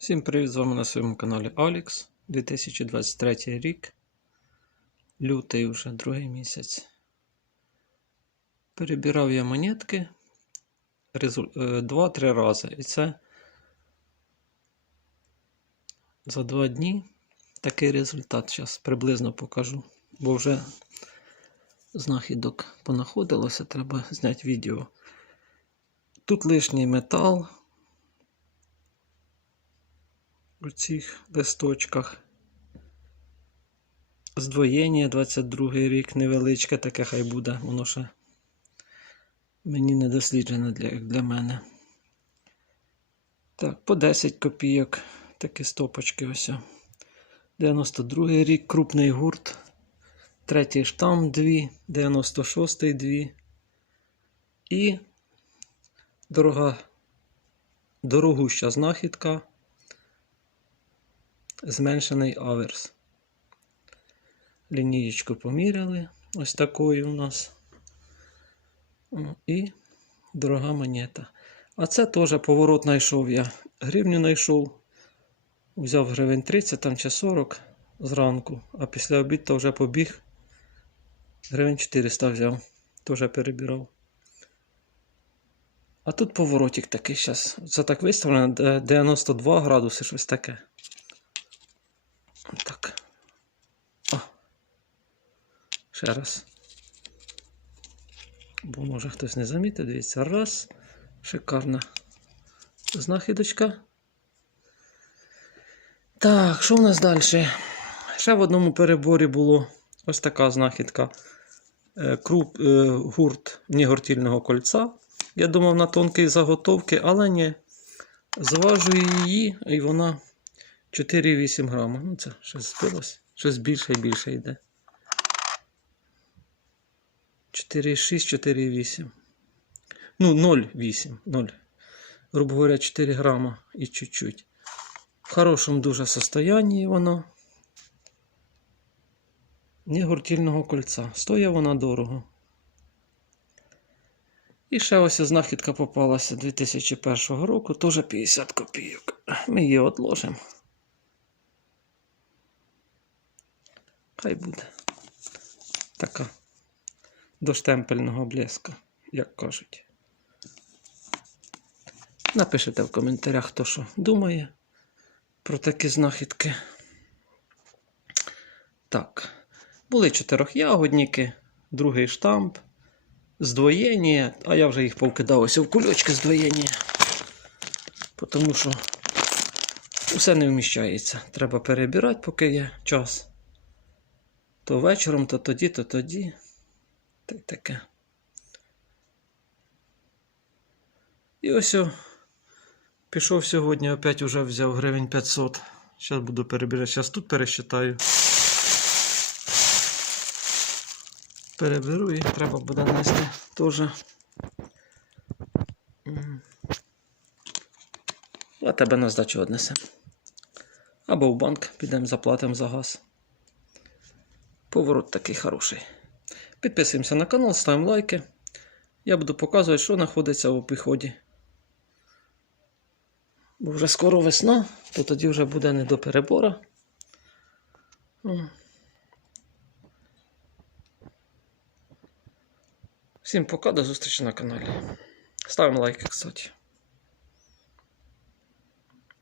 Всім привіт! З вами на своєму каналі Алікс. 2023 рік. Лютий вже другий місяць. Перебирав я монетки резу- е, два-три рази. І це за два дні такий результат. Зараз приблизно покажу. Бо вже знахідок понаходилося, треба зняти відео. Тут лишній метал у цих листочках. Здвоєння 22 рік невеличке, таке хай буде, воно ще мені не досліджене для, для мене. Так, по 10 копійок такі стопочки ось. 92 рік, крупний гурт. Третій штам 2, 96 2. І дорога, дорогуща знахідка зменшений аверс. Лінієчку поміряли. Ось такою у нас. І дорога монета. А це теж поворот знайшов я. Гривню знайшов. Взяв гривень 30 там чи 40 зранку, а після обіду вже побіг. Гривень 400 взяв. Теж перебирав. А тут поворотик такий зараз. Це так виставлено 92 градуси, щось таке. Так. О. Ще раз. Бо може хтось не замітить. Дивіться. Раз. Шикарна знахідочка. Так, що в нас далі? Ще в одному переборі було ось така знахідка. Е, Круп, е, гурт негортільного кольця. Я думав на тонкі заготовки, але ні. Зважую її, і вона 4,8 грама. Ну, це щось збилось. Щось більше і більше йде. 4,6, 4,8. Ну, 0,8. 0. Грубо говоря, 4 грама і чуть-чуть. В хорошому дуже состоянні вона. Не гуртільного кольця. Стоїть вона дорого. І ще ось знахідка попалася 2001 року, теж 50 копійок. Ми її відложимо. Хай буде. Така до штемпельного блеска, як кажуть. Напишите в коментарях, хто що думає про такі знахідки. Так, були чотирьохягодники, другий штамп, здвоєння, а я вже їх повкидав ось в кульочки здвоєння. Тому що все не вміщається. Треба перебирати, поки є час. То вечором, то тоді, то тоді. Та й таке. І ось о, пішов сьогодні, опять уже взяв гривень 500. Зараз буду перебирати. Зараз тут пересчитаю. Переберу і треба буде нести теж. А тебе на здачу однесе. Або в банк підемо заплатимо за газ. Поворот такий хороший. Підписуємося на канал, ставимо лайки. Я буду показувати, що знаходиться у підході. Бо вже скоро весна, то тоді вже буде не до перебора. Всім пока, до зустрічі на каналі. Ставимо лайки, кстати.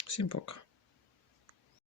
Всім пока.